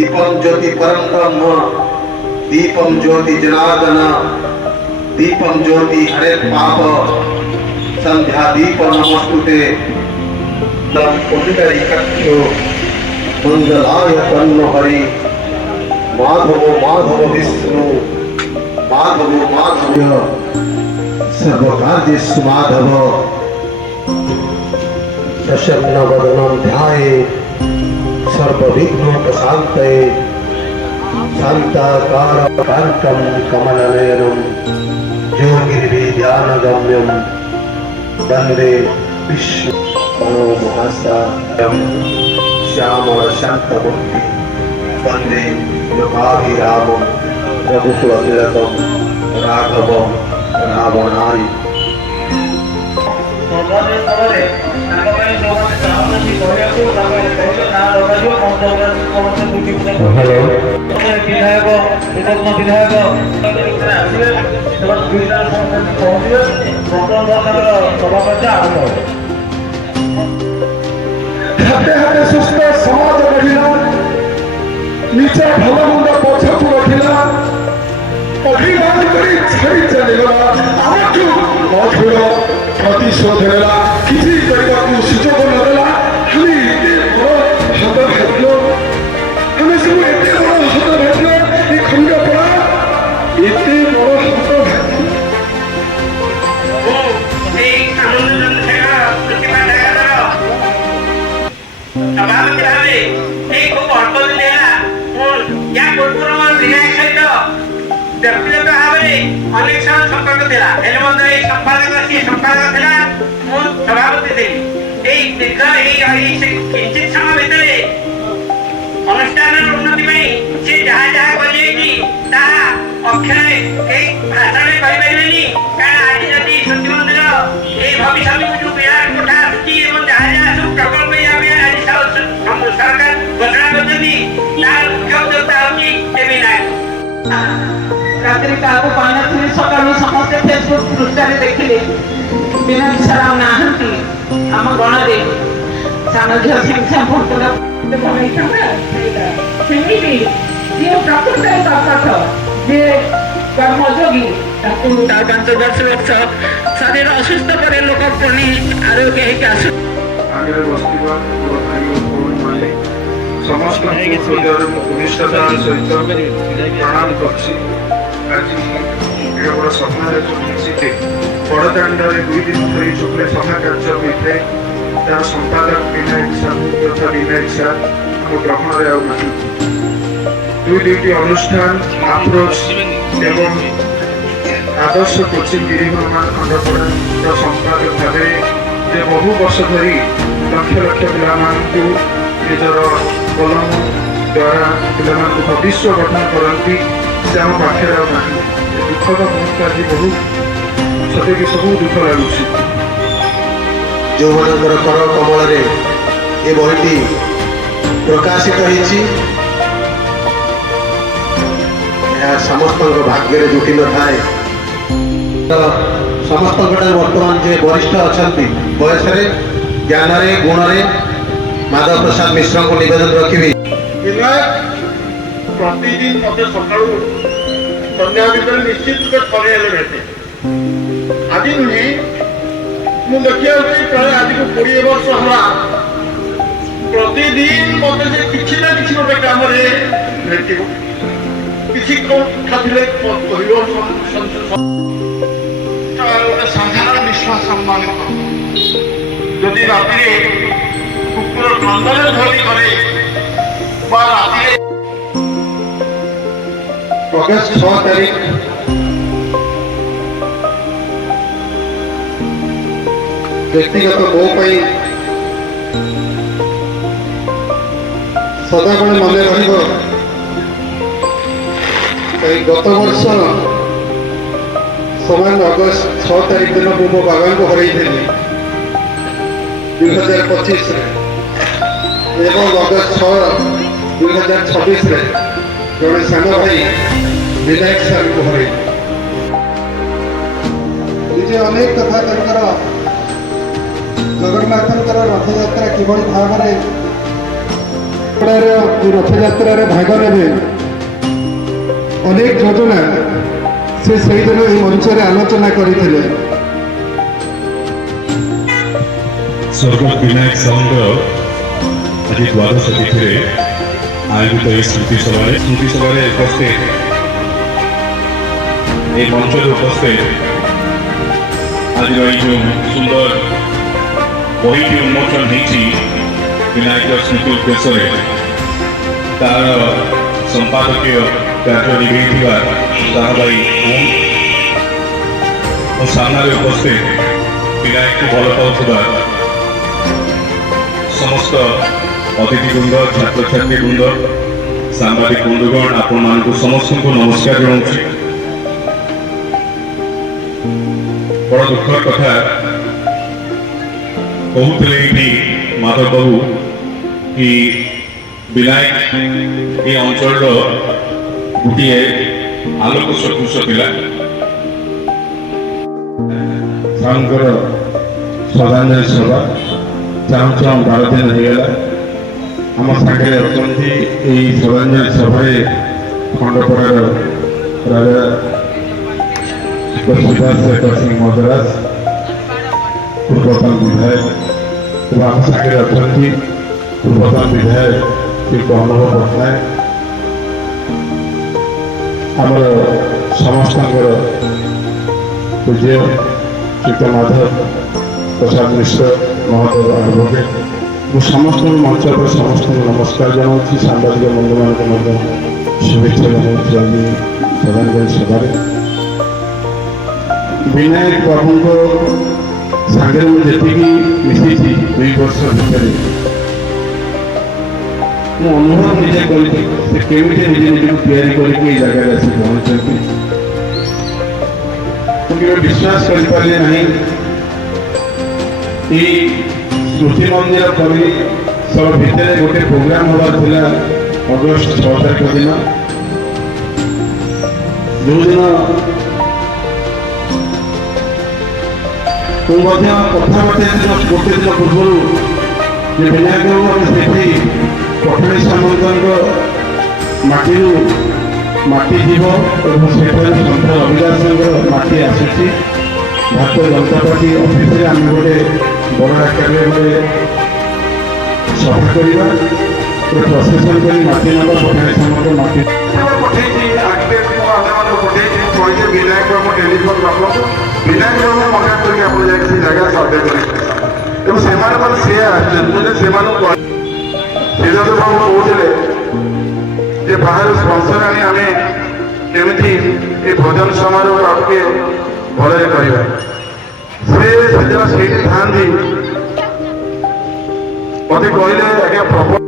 दीपम ज्योति परम ब्रह्म दीपम ज्योति जनार्दन दीपम ज्योति हरे पाप संध्या दीप नमस्तुते तम पुंडरी कक्षो मंगलाय तन्नो हरि माधव माधव विष्णु माधव माधव सर्वकार्येषु माधव प्रसन्न वदनं ध्याये सर्वविघ्नोपशान्तये शान्ताकारं कमलनयनं योगिर्विद्यानगम्यं वन्दे विश्वमनोमहासारं श्यामलशान्तमूर्ति वन्दे योगाभिरामं रघुकुलतिलकं राघवं रावणाय हाथे हाथे सुस्थ समाज गढ़िला निज भलमंद पछकु रखिला अभिमान करी छाड़ी चलीगला आमठू मधुर प्रतिशोध नेला किसी करबाकू सुजोग नदेला हमें एते बड़ हाथ भागलो हमें सब एते बड़ हाथ भागलो ए खंड पड़ा एते बड़ हाथ भागलो ओ ए आनंद छेगा प्रतिभा देगा सभापति भावे এই খুব অল্প দিন ହେଲା ମୁଁ ୟା ପୂର୍ବରୁ ମୋର ବିନାୟକ ସହିତ ବ୍ୟକ୍ତିଗତ ଭାବରେ ଅନେକ ସମୟ ସମ୍ପର୍କ ଥିଲା ହେଲେ ମଧ୍ୟ ଏଇ ସମ୍ପାଦକ ସିଏ ସମ୍ପାଦକ ଥିଲା ମୁଁ ସଭାପତି ଥିଲି ଏଇ ଦୀର୍ଘ ଏଇ କିଞ୍ଚିତ ସମୟ ଭିତରେ ଅନୁଷ୍ଠାନର ଉନ୍ନତି ପାଇଁ ସେ ଯାହା ଯାହା କରିଯାଇଛି ତାହା ଅକ୍ଷରେ ଏଇ ଭାଷଣରେ କହିପାରିବେନି କାରଣ ଆଜି ଯଦି ସୂର୍ଯ୍ୟ ମନ୍ଦିର ଏଇ ଭବିଷ୍ୟତକୁ ଯୋଉ ବିରାଟ କୋଠା ଆସୁଛି ଏବଂ ଯାହା ଯାହା ସବୁ ପ୍ରକଳ୍ପ ଆମେ ଆଜି ସରକାର ଘୋଷଣା କରିଛନ୍ତି ତାର ମୁଖ୍ୟ ଉଦ୍ଦେଶ୍ୟ ହେଉଛି ଏ ବିନାୟକ रात्रि का पानी थी सकाळू समस्त फेसबुक पृष्ठारे देखिले विनायक सर नाहंती आम गणरे सान झील संख्या फोटो सेमिति जे प्रकृत प्रकट जे कर्मयोगी ताकू 5-10 वर्ष शरीर असुस्थ करे लोक पुणी आरोग्य है आसु आगे बस्तिबा भाई समस्त प्रतिष्ठता सहित प्रणाम करछि आज ये बड़ा सभा मिसिते बड़दाण्डे 2 दिन धरी शुक्ल सभा कार्य होते तार संपादक विनायक सर तथा विनायक सर हम ग्रहण दुईटी अनुष्ठान अप्रोच एवं आदर्श कोचिंग गिरिमान खंडपड़ा संपादक भाव जे बहु वर्ष धरी लक्ष लक्ष पिला निजर कलम द्वारा पिला भविष्य गठन करती से आम पाखे ना दुखद मुहूर्त आज बहुत सत्य कि सब दुख लगुच जो मनकर कर कमल ये बहीटी प्रकाशित होती समस्त भाग्य जुटी न थाए समस्त बर्तमान जे वरिष्ठ अच्छा बयस ज्ञान गुण माधव प्रसाद मिश्र को निवेदन रखी प्रतिदिन मत सका संध्या भर निश्चित रूप थे भेटे आज नुहे मुझे देखिए प्राय आज को 20 वर्ष है प्रतिदिन मत किसी ना किसी गोटे कम भेट किसी कथा गोटे साधारण विश्वास सम्मानित जदि राति कुकुर क्रंदन ध्वनि करे राति अगस्त 6 तारीख व्यक्तिगत मो सदाबले मन गत वर्ष समान अगस्त 6 तारीख दिन मो बाबा को हर 2025 एवं अगस्त 6 2026 जड़े सान भाई विनायक सर को हर निजे अनेक कथा जगन्नाथ रथ यात्रा कि भाव ରଥଯାତ୍ରାରେ ଭାଗ ନେବେ ଅନେକ ଯୋଜନା ସେ ସେଇଦିନ ଏହି ମଞ୍ଚରେ ଆଲୋଚନା କରିଥିଲେ। ସ୍ୱର୍ଗତ ବିନାୟକ ସାହୁଙ୍କ ଆଜି ଦ୍ୱାଦଶ ତିଥିରେ ଆୟୋଜିତ ଏହି ସ୍ମୃତି ସଭାରେ ଉପସ୍ଥିତ এই মঞ্চରେ উপস্থিତ ଆଜିର এই ଯେଉଁ ସୁନ୍ଦର ବହିଟି ଉନ୍ମୋଚନ ହେଇଛି ବିନାୟକ ସ୍ମୃତି ଉଦ୍ଦେଶ୍ୟରେ ତାର ସମ୍ପାଦକୀୟ କାର୍ଯ୍ୟ ନିଭେଇଥିବା ସାହାବାଇ ଓ ସାମ୍ନାରେ ଉପସ୍ଥିତ ବିନାୟକକୁ ଭଲ ପାଉଥିବା ସମସ୍ତ ଅତିଥିବୃନ୍ଦ ଛାତ୍ରଛାତ୍ରୀବୃନ୍ଦ ସାମ୍ବାଦିକ ବନ୍ଧୁଗଣ ଆପଣମାନଙ୍କୁ ସମସ୍ତଙ୍କୁ ନମସ୍କାର ଜଣାଉଛି। ବଡ଼ ଦୁଃଖର କଥା କହୁଥିଲେ ଏଇଠି ମାଧବ ବାବୁ କି ବିନାୟକ ଏ ଅଞ୍ଚଳର ଗୋଟିଏ ଆଲୋକ ସଦୃଶ ଥିଲା। ସାହୁଙ୍କର ଶ୍ରଦ୍ଧାଞ୍ଜଳି ସଭା ଚାହୁଁ 12 ଦିନ ହେଇଗଲା। ଆମ ସାଙ୍ଗରେ ଅଛନ୍ତି ଏହି ଶ୍ରଦ୍ଧାଞ୍ଜଳି ସଭାରେ ଖଣ୍ଡପଡ଼ାର ରାଜା ସୁଭାଷ ଶେଖର ସିଂ ମଦରାଜ ପୂର୍ବତନ ବିଧାୟକ ଏବଂ ଆମ ସାଙ୍ଗରେ ଅଛନ୍ତି ପୂର୍ବତନ ବିଧାୟକ ଶ୍ରୀ ଅନୁଭବ ପଟ୍ଟନାୟକ ଆମର ସମସ୍ତଙ୍କର ପୂଜ୍ୟ ଶ୍ରୀତ ମାଧବ ପ୍ରସାଦ ମିଶ୍ର ମହୋଦୟ ଆଡ଼ଭୋକେଟ ମୁଁ ସମସ୍ତଙ୍କୁ ମଞ୍ଚ ଉପରେ ସମସ୍ତଙ୍କୁ ନମସ୍କାର ଜଣାଉଛି। ସାମ୍ବାଦିକ ବନ୍ଧୁମାନଙ୍କୁ ମଧ୍ୟ शुभेच्छा जनाऊँ आदि श्रद्धांजलि सभार विनायक बाबू को सागर में जी मिसी 2 वर्ष भितर मु अनुभव निजे कमी निजे निजे तैयारी जगह आसी पहुँचती विश्वास करें ना स्मृति मंदिर परिसर भितर गोटे प्रोग्राम हबार अगस्ट 6 तारीख दिन जो दिन कथबार्ता गोटे दिन पूर्व विनायक से पठाणी सामंत माटी माटी जीव और सन्थ अभिलाष माटी आसूसी भारतीय जनता पार्टी ऑफिस में आम गोटे बड़ आकार गोटे सभा करवा प्रसेसन कर माटी ना पठाणी सामंत माटी विनायक बाबू टेलीफोन रखु विनायक बाबू मना कर जगह सर्वे कर से बाबू कहते बाहर स्पंसर आनी आम केमी ये भोजन समारोह आपके भले करवा से था मत कहले आज्ञा